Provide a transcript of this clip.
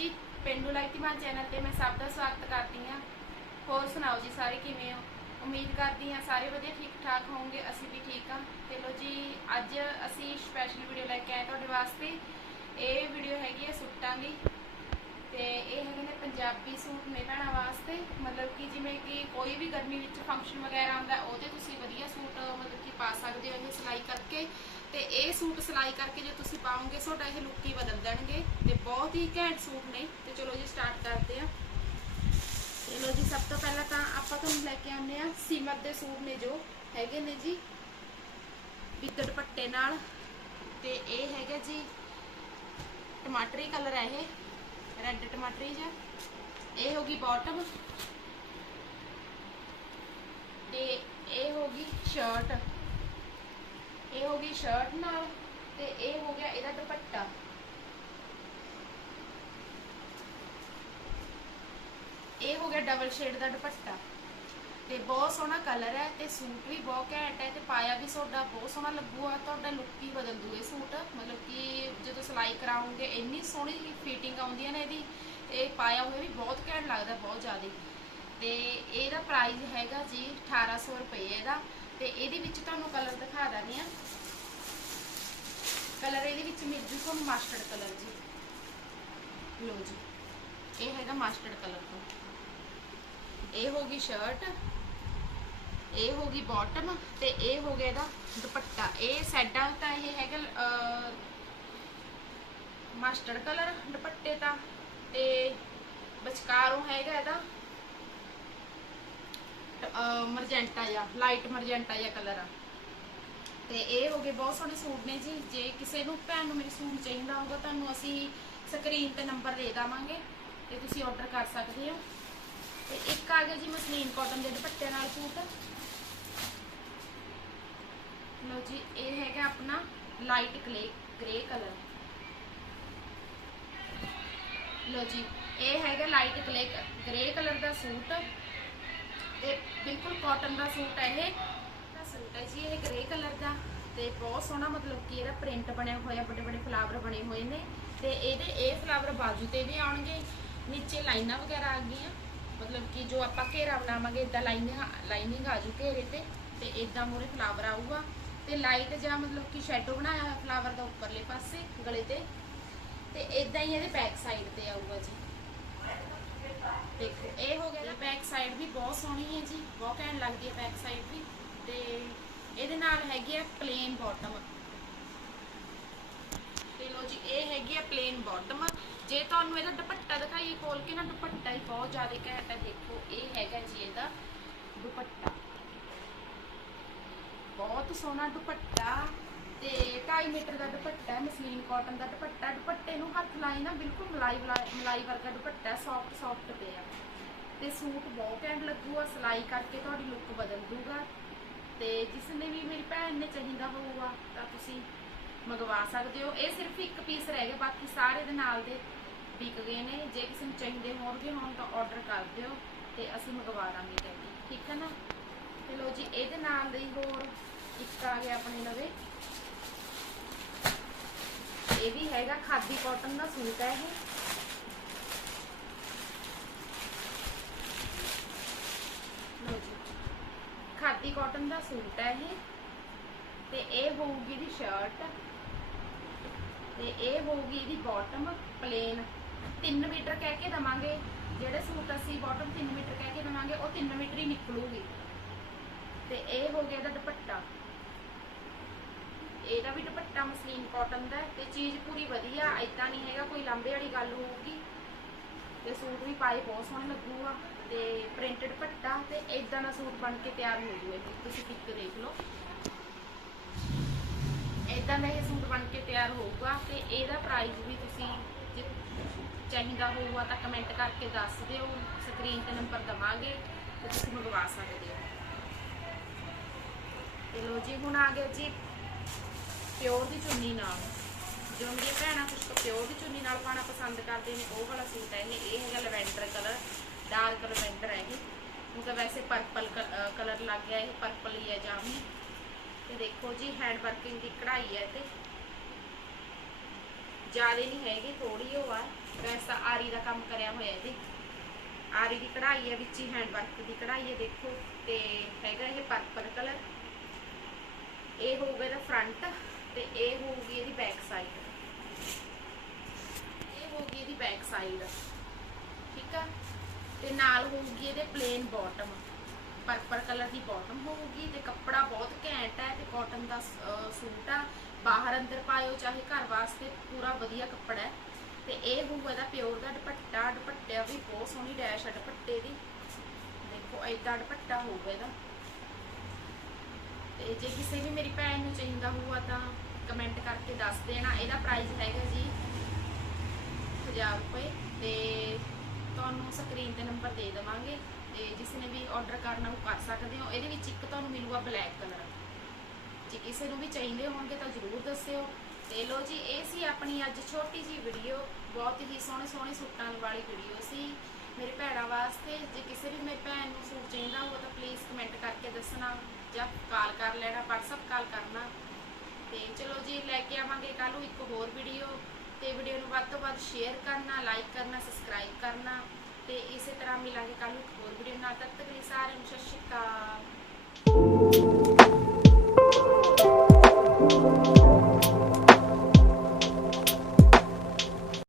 ਜੀ ਪੇਂਡੂ ਲਾਈਕੀਮਾਨ ਚੈਨਲ 'ਤੇ ਮੈਂ ਸਭ ਦਾ ਸਵਾਗਤ ਕਰਦੀ ਹਾਂ। ਹੋਰ ਸੁਣਾਓ ਜੀ ਸਾਰੇ ਕਿਵੇਂ ਹੋ? ਉਮੀਦ ਕਰਦੀ ਹਾਂ ਸਾਰੇ ਵਧੀਆ ਠੀਕ ਠਾਕ ਹੋਵੋਗੇ ਅਸੀਂ ਵੀ ਠੀਕ ਹਾਂ। ਚਲੋ ਜੀ, ਅੱਜ ਅਸੀਂ ਸਪੈਸ਼ਲ ਵੀਡੀਓ ਲੈ ਕੇ ਆਏ ਤੁਹਾਡੇ ਵਾਸਤੇ। ਇਹ ਵੀਡੀਓ ਹੈਗੀ ਹੈ ਸੂਟਾਂ ਦੀ। ਤੇ ਇਹ ਹੈਗੇ ਨੇ ਪੰਜਾਬੀ ਸੂਟ ਨੇ ਭੈਣਾਂ ਵਾਸਤੇ। ਮਤਲਬ ਕਿ ਜਿਵੇਂ ਕਿ ਕੋਈ ਵੀ ਗਰਮੀ ਵਿੱਚ ਫੰਕਸ਼ਨ ਵਗੈਰਾ ਆਉਂਦਾ, ਉਹਦੇ ਤੁਸੀਂ ਵਧੀਆ ਸੂਟ ਮਤਲਬ ਕਿ ਪਾ ਸਕਦੇ ਹੋ ਇਹ ਸਿਲਾਈ ਕਰਕੇ। ਇਹ ਸੂਟ ਸਿਲਾਈ ਕਰਕੇ ਜੇ ਤੁਸੀਂ ਪਾਓਗੇ, ਤੁਹਾਡਾ ਇਹ ਲੁੱਕ ਹੀ ਬਦਲ ਦੇਣਗੇ ਤੇ ਬਹੁਤ ਹੀ ਘੈਂਟ ਸੂਟ ਨੇ। ਤੇ ਚਲੋ ਜੀ ਸਟਾਰਟ ਕਰਦੇ ਆ ਚਲੋ ਜੀ, ਸਭ ਤੋਂ ਪਹਿਲਾਂ ਤਾਂ ਆਪਾਂ ਤੁਹਾਨੂੰ ਲੈ ਕੇ ਆਉਂਦੇ ਆ ਸੀਮਤ ਦੇ ਸੂਟ ਨੇ ਜੋ ਹੈਗੇ ਨੇ ਜੀ ਬਿੱਦ ਦੁਪੱਟੇ ਨਾਲ। ਤੇ ਇਹ ਹੈਗਾ ਜੀ, ਟਮਾਟਰੀ ਕਲਰ ਹੈ ਇਹ ਰੈੱਡ ਟਮਾਟਰੀ ਜਿਹਾ। ਇਹ ਹੋਗੀ ਬਾਟਮ ਤੇ ਇਹ ਹੋਗੀ ਸ਼ਰਟ ਇਹ ਹੋ ਗਈ ਸ਼ਰਟ ਨਾਲ ਤੇ ਇਹ ਹੋ ਗਿਆ ਇਹਦਾ ਦੁਪੱਟਾ। ਇਹ ਹੋ ਗਿਆ ਡਬਲ ਸ਼ੇਡ ਦਾ ਦੁਪੱਟਾ। ਤੇ ਬਹੁਤ ਸੋਹਣਾ ਕਲਰ ਹੈ ਤੇ ਸੂਟ ਵੀ ਬਹੁਤ ਘੈਂਟ ਹੈ ਤੇ ਪਾਇਆ ਵੀ ਤੁਹਾਡਾ ਬਹੁਤ ਸੋਹਣਾ ਲੱਗੂਗਾ, ਤੁਹਾਡਾ ਲੁੱਕ ਹੀ ਬਦਲ ਦੂ ਇਹ ਸੂਟ। ਮਤਲਬ ਕਿ ਜਦੋਂ ਸਿਲਾਈ ਕਰਾਉਂਗੇ ਇੰਨੀ ਸੋਹਣੀ ਫਿਟਿੰਗ ਆਉਂਦੀ ਹੈ ਨਾ ਇਹਦੀ ਇਹ ਪਾਇਆ ਹੋਇਆ ਵੀ ਬਹੁਤ ਘੈਂਟ ਲੱਗਦਾ, ਬਹੁਤ ਜ਼ਿਆਦਾ। ਤੇ ਇਹਦਾ ਪ੍ਰਾਈਸ ਹੈਗਾ ਜੀ 1800 ਰੁਪਏ ਇਹਦਾ। ਤੇ ਇਹਦੇ ਵਿੱਚ ਤੁਹਾਨੂੰ ਕਲਰ ਦਿਖਾ ਦਾਂਗੇ ਆ। ਕਲਰ ਇਹਦੇ ਵਿੱਚ ਮਿਲ ਜੂ ਤੁਹਾਨੂੰ ਮਸਟਰਡ ਕਲਰ ਜੀ। ਲੋ ਜੀ, ਇਹ ਹੈਗਾ ਮਸਟਰਡ ਕਲਰ ਤੋਂ। ਇਹ ਹੋਗੀ ਸ਼ਰਟ ਇਹ ਹੋਗੀ ਬਾਟਮ ਤੇ ਇਹ ਹੋ ਗਿਆ ਇਹਦਾ ਦੁਪੱਟਾ। ਇਹ ਸੈਡਾਂ ਤਾਂ ਇਹ ਹੈਗਾ ਮਸਟਰਡ ਕਲਰ ਦੁਪੱਟੇ ਦਾ ਤੇ ਵਿਚਕਾਰੋਂ ਹੈਗਾ ਇਹਦਾ। ਮਰਜੈਂਟਾ ਜਾਂ ਲਾਈਟ ਮਰਜੈਂਟਾ ਜਾਂ ਕਲਰ ਆ। ਤੇ ਇਹ ਹੋ ਗਏ ਬਹੁਤ ਸੋਹਣੇ ਸੂਟ ਨੇ ਜੀ। ਜੇ ਕਿਸੇ ਨੂੰ ਭੈਣ ਨੂੰ ਮੇਰੇ ਸੂਟ ਚਾਹੀਦਾ ਹੋਊਗਾ, ਤੁਹਾਨੂੰ ਅਸੀਂ ਸਕਰੀਨ ਤੇ ਨੰਬਰ ਦੇ ਦਾਵਾਂਗੇ ਤੇ ਤੁਸੀਂ ਆਰਡਰ ਕਰ ਸਕਦੇ ਹੋ। ਤੇ ਇੱਕ ਆ ਗਿਆ ਜੀ ਮਸਲੀਨ ਕਾਟਨ ਦੇ ਦੁਪੱਟੇ ਨਾਲ ਸੂਟ। ਲਓ ਜੀ, ਇਹ ਹੈਗਾ ਆਪਣਾ ਲਾਈਟ ਗਲੇ ਗ੍ਰੇ ਕਲਰ ਲਓ ਜੀ, ਇਹ ਹੈਗਾ ਲਾਈਟ ਗਲੇ ਗ੍ਰੇ ਕਲਰ ਦਾ ਸੂਟ। ਤੇ ਬਿਲਕੁਲ ਕਾਟਨ ਦਾ ਸੂਟ ਹੈ ਇਹ। ਦਾ ਸੂਟ ਹੈ ਜੀ, ਇਹ ਗ੍ਰੇ ਕਲਰ ਦਾ ਤੇ ਬਹੁਤ ਸੋਹਣਾ ਮਤਲਬ ਕਿ ਇਹਦਾ ਪ੍ਰਿੰਟ ਬਣਿਆ ਹੋਇਆ, ਵੱਡੇ ਵੱਡੇ ਫਲਾਵਰ ਬਣੇ ਹੋਏ ਨੇ ਤੇ ਇਹਦੇ ਇਹ ਫਲਾਵਰ ਬਾਜੂ ਤੇ ਵੀ ਆਉਣਗੇ, ਨੀਚੇ ਲਾਈਨਾਂ ਵਗੈਰਾ ਆ ਗਈਆਂ। ਮਤਲਬ ਕਿ ਜੋ ਆਪਾਂ ਘੇਰਾ ਬਣਾਵਾਂਗੇ ਇਦਾਂ ਲਾਈਨਿੰਗ ਲਾਈਨਿੰਗ ਆ ਜੂ ਘੇਰੇ ਤੇ ਤੇ ਇਦਾਂ ਮੂਰੇ ਫਲਾਵਰ ਆਊਗਾ। ਤੇ ਲਾਈਟ ਜਾਂ ਮਤਲਬ ਕਿ ਸ਼ੈਡੋ ਬਣਾਇਆ ਹੋਇਆ ਫਲਾਵਰ ਦਾ ਉੱਪਰਲੇ ਪਾਸੇ, ਗਲੇ ਤੇ। ਤੇ ਇਦਾਂ ਹੀ ਇਹਦੇ ਬੈਕ ਸਾਈਡ ਤੇ ਆਊਗਾ ਜੀ। ਦੇਖੋ, ਇਹ ਹੋ ਗਿਆ ਬੈਕ ਸਾਈਡ ਵੀ ਬਹੁਤ ਸੋਹਣੀ ਹੈ ਜੀ, ਬਹੁਤ ਘੈਂਟ ਲੱਗਦੀ ਹੈ ਬੈਕ ਸਾਈਡ ਵੀ ਤੇ ਇਹਦੇ ਨਾਲ ਹੈਗੀ ਹੈ ਪਲੇਨ ਬਾਟਮ ਤੇ ਲੋ ਜੀ, ਇਹ ਹੈਗੀ ਹੈ ਪਲੇਨ ਬਾਟਮ ਜੇ ਤੁਹਾਨੂੰ ਇਹਦਾ ਦੁਪੱਟਾ ਦਿਖਾਈਏ ਖੋਲ ਕੇ ਨਾ, ਦੁਪੱਟਾ ਹੀ ਬਹੁਤ ਜ਼ਿਆਦਾ ਘੈਂਟ ਹੈ, ਦੇਖੋ, ਇਹ ਹੈਗਾ ਜੀ ਇਹਦਾ ਦੁਪੱਟਾ। ਬਹੁਤ ਸੋਹਣਾ ਦੁਪੱਟਾ। ਤੇ 2.5 ਮੀਟਰ ਦਾ ਦੁਪੱਟਾ ਹੈ ਮਸਲੀਨ ਕਾਟਨ ਦਾ ਦੁਪੱਟਾ ਦੁਪੱਟੇ ਨੂੰ ਹੱਥ ਲਾਈ ਨਾ, ਬਿਲਕੁਲ ਮਲਾਈ ਮਲਾਈ ਮਲਾਈ ਵਰਗਾ ਦੁਪੱਟਾ ਸੌਫਟ ਸੌਫਟ ਪਿਆ ਤੇ ਸੂਟ ਬਹੁਤ ਘੈਂਟ ਲੱਗੂਗਾ, ਸਿਲਾਈ ਕਰਕੇ ਤੁਹਾਡੀ ਲੁੱਕ ਬਦਲ ਦੂਗਾ। ਤੇ ਜਿਸ ਨੇ ਵੀ ਮੇਰੀ ਭੈਣ ਨੇ ਚਾਹੀਦਾ ਹੋਊਗਾ, ਤਾਂ ਤੁਸੀਂ ਮੰਗਵਾ ਸਕਦੇ ਹੋ। ਇਹ ਸਿਰਫ ਇੱਕ ਪੀਸ ਰਹਿ ਗਿਆ, ਬਾਕੀ ਸਾਰੇ ਦੇ ਨਾਲ ਦੇ ਵਿਕ ਗਏ ਨੇ। ਜੇ ਕਿਸੇ ਨੂੰ ਚਾਹੀਦੇ ਹੋਣਗੇ ਹੁਣ ਤਾਂ ਆਰਡਰ ਕਰ ਦਿਓ ਤੇ ਅਸੀਂ ਮੰਗਵਾ ਦਾਂਗੇ ਕਹਿੰਦੀ ਠੀਕ ਹੈ ਨਾ? ਤੇ ਲੋ ਜੀ, ਇਹਦੇ ਨਾਲ ਲਈ ਹੋਰ ਇੱਕ ਆ ਗਿਆ ਆਪਣੇ ਨਵੇਂ। ਇਹ ਵੀ ਹੈਗਾ, ਖਾਦੀ ਕਾਟਨ ਦਾ ਸੂਟ ਹੈ ਇਹ। ਖਾਦੀ ਕਾਟਨ ਦਾ ਸੂਟ ਹੈ ਇਹ। ਤੇ ਇਹ ਹੋਊਗੀ ਦੀ ਸ਼ਰਟ ਤੇ ਇਹ ਹੋਊਗੀ ਇਹਦੀ ਬਾਟਮ ਪਲੇਨ 3 ਮੀਟਰ ਕਹਿ ਕੇ ਦਵਾਂਗੇ। ਜਿਹੜੇ ਸੂਟ ਅਸੀਂ ਬਾਟਮ 3 ਮੀਟਰ ਕਹਿ ਕੇ ਦਵਾਂਗੇ, ਉਹ 3 ਮੀਟਰ ਹੀ ਨਿਕਲੂਗੀ। ਤੇ ਇਹ ਹੋ ਗਿਆ ਇਹਦਾ ਦੁਪੱਟਾ। ਇਹਦਾ ਵੀ ਦੁਪੱਟਾ ਮਸਲੀਨ ਕਾਟਨ ਤੇ ਚੀਜ਼ ਪੂਰੀ ਵਧੀਆ ਐਦਾਂ ਨਹੀਂ ਹੈਗਾ, ਕੋਈ ਲਾਂਬੇ ਵਾਲੀ ਗੱਲ ਹੋਊਗੀ। ਤੇ ਸੂਟ ਵੀ ਪਾਏ ਬਹੁਤ ਸੋਹਣਾ ਲੱਗੂਗਾ ਤੇ ਪ੍ਰਿੰਟਡ ਦੁਪੱਟਾ ਤੇ ਐਦਾਂ ਦਾ ਸੂਟ ਬਣ ਕੇ ਤਿਆਰ ਹੋ ਜੂਗਾ। ਤੁਸੀਂ ਪਿਕ ਦੇਖ ਲਓ। ਐਦਾਂ ਦਾ ਇਹ ਸੂਟ ਬਣ ਕੇ ਤਿਆਰ ਹੋਊਗਾ ਤੇ ਇਹਦਾ ਪ੍ਰਾਈਸ ਵੀ ਤੁਸੀਂ ਚਾਹੀਦਾ ਹੋਊਗਾ ਤਾਂ ਕਮੈਂਟ ਕਰਕੇ ਦੱਸ ਦਿਓ। ਸਕਰੀਨ ਤੇ ਨੰਬਰ ਦਵਾਂਗੇ ਤੇ ਤੁਸੀਂ ਮੰਗਵਾ ਸਕਦੇ ਹੋ। ਤੇ ਲੋ ਜੀ, ਹੁਣ ਆ ਗਿਆ ਜੀ ਪਿਓਰ ਦੀ ਚੁੰਨੀ ਨਾਲ। ਜੋ ਮੇਰੀ ਭੈਣਾਂ ਕੁਝ ਪਿਓਰ ਦੀ ਚੁੰਨੀ ਨਾਲ ਪਾਣਾ ਪਸੰਦ ਕਰਦੇ ਨੇ, ਉਹ ਵਾਲਾ ਸੂਟ ਹੈ ਇਹ। ਹੈਗਾ ਲਵੈਂਡਰ ਕਲਰ, ਡਾਰਕ ਲਵੈਂਡਰ ਹੈ ਇਹ। ਉਹਦਾ ਵੈਸੇ ਪਰਪਲ ਕਲਰ ਲੱਗ ਗਿਆ ਇਹ ਪਰਪਲ ਹੀ ਹੈ ਜਾਮਨੀ ਤੇ ਦੇਖੋ ਜੀ ਹੈਂਡ ਵਰਕਿੰਗ ਦੀ ਕਢਾਈ ਹੈ ਤੇ। ਜ਼ਿਆਦਾ ਨਹੀਂ ਹੈਗੀ ਥੋੜੀ ਉਹ ਆ। ਵੈਸਾ ਆਰੀ ਦਾ ਕੰਮ ਕਰਿਆ ਹੋਇਆ ਇਹਦੇ। ਆਰੀ ਦੀ ਕਢਾਈ ਹੈ, ਵਿੱਚ ਹੀ ਹੈਂਡ ਵਰਕ ਦੀ ਕਢਾਈ ਹੈ, ਦੇਖੋ। ਤੇ ਹੈਗਾ ਇਹ ਪਰਪਲ ਕਲਰ। ਇਹ ਹੋਊਗਾ ਦਾ ਫਰੰਟ ਤੇ ਇਹ ਹੋਊਗੀ ਇਹਦੀ ਬੈਕ ਸਾਈਡ ਇਹ ਹੋਊਗੀ ਇਹਦੀ ਬੈਕ ਸਾਈਡ ਠੀਕ ਆ? ਤੇ ਨਾਲ ਹੋਊਗੀ ਇਹਦੇ ਪਲੇਨ ਬਾਟਮ ਪਰਪਲ ਕਲਰ ਦੀ ਬਾਟਮ ਹੋਊਗੀ ਤੇ ਕੱਪੜਾ ਬਹੁਤ ਘੈਂਟ ਹੈ ਤੇ ਕਾਟਨ ਦਾ ਸੂਟ ਆ। ਬਾਹਰ ਅੰਦਰ ਪਾਇਓ ਚਾਹੇ ਘਰ ਵਾਸਤੇ, ਪੂਰਾ ਵਧੀਆ ਕੱਪੜਾ ਹੈ। ਤੇ ਇਹ ਹੋਊਗਾ ਇਹਦਾ ਪਿਓਰ ਦਾ ਦੁਪੱਟਾ। ਦੁਪੱਟਿਆ ਵੀ ਬਹੁਤ ਸੋਹਣੀ ਡੈਸ਼ ਹੈ ਦੁਪੱਟੇ ਦੀ। ਦੇਖੋ, ਏਦਾਂ ਦੁਪੱਟਾ ਹੋਊਗਾ ਇਹਦਾ। ਤੇ ਜੇ ਕਿਸੇ ਵੀ ਮੇਰੀ ਭੈਣ ਨੂੰ ਚਾਹੀਦਾ ਹੋਊਗਾ ਤਾਂ ਕਮੈਂਟ ਕਰਕੇ ਦੱਸ ਦੇਣਾ। ਇਹਦਾ ਪ੍ਰਾਈਸ ਹੈਗਾ ਜੀ 1000 ਰੁਪਏ ਤੇ ਤੁਹਾਨੂੰ ਸਕਰੀਨ ਤੇ ਨੰਬਰ ਦੇ ਦੇਵਾਂਗੇ ਤੇ ਜਿਸ ਨੇ ਵੀ ਆਰਡਰ ਕਰਨਾ ਉਹ ਕਰ ਸਕਦੇ ਹੋ। ਇਹਦੇ ਵਿੱਚ ਇੱਕ ਤੁਹਾਨੂੰ ਮਿਲੂਗਾ ਬਲੈਕ ਕਲਰ ਜੇ ਕਿਸੇ ਨੂੰ ਵੀ ਚਾਹੀਦੇ ਹੋਣਗੇ ਤਾਂ ਜ਼ਰੂਰ ਦੱਸਿਓ। ਤੇ ਲੋ ਜੀ, ਇਹ ਸੀ ਆਪਣੀ ਅੱਜ ਛੋਟੀ ਜੀ ਵੀਡੀਓ ਬਹੁਤ ਹੀ ਸੋਹਣੇ ਸੋਹਣੇ ਸੂਟਾਂ ਵਾਲੀ ਵੀਡੀਓ ਸੀ। ਮੇਰੇ ਭੈਣਾਂ ਵਾਸਤੇ, ਜੇ ਕਿਸੇ ਵੀ ਮੇਰੇ ਭੈਣ ਨੂੰ ਸੂਟ ਚਾਹੀਦਾ ਹੋਵੇ ਤਾਂ ਪਲੀਜ਼ ਕਮੈਂਟ ਕਰਕੇ ਦੱਸਣਾ ਜਾਂ ਕਾਲ ਕਰ ਲੈਣਾ, WhatsApp ਕਾਲ ਕਰਨਾ। ਤੇ ਚਲੋ ਜੀ, ਲੈ ਕੇ ਆਵਾਂਗੇ ਕੱਲ ਨੂੰ ਇੱਕ ਹੋਰ ਵੀਡੀਓ ਤੇ ਵੀਡੀਓ ਨੂੰ ਵੱਧ ਤੋਂ ਵੱਧ ਸ਼ੇਅਰ ਕਰਨਾ ਲਾਈਕ ਕਰਨਾ ਸਬਸਕ੍ਰਾਈਬ ਕਰਨਾ। ਤੇ ਇਸੇ ਤਰ੍ਹਾਂ ਮਿਲਾਂਗੇ ਕੱਲ ਨੂੰ ਇੱਕ ਹੋਰ ਵੀਡੀਓ ਨਾਲ। ਤਦ ਤੱਕ ਲਈ ਸਾਰਿਆਂ ਨੂੰ ਸਤਿ ਸ਼੍ਰੀ ਅਕਾਲ।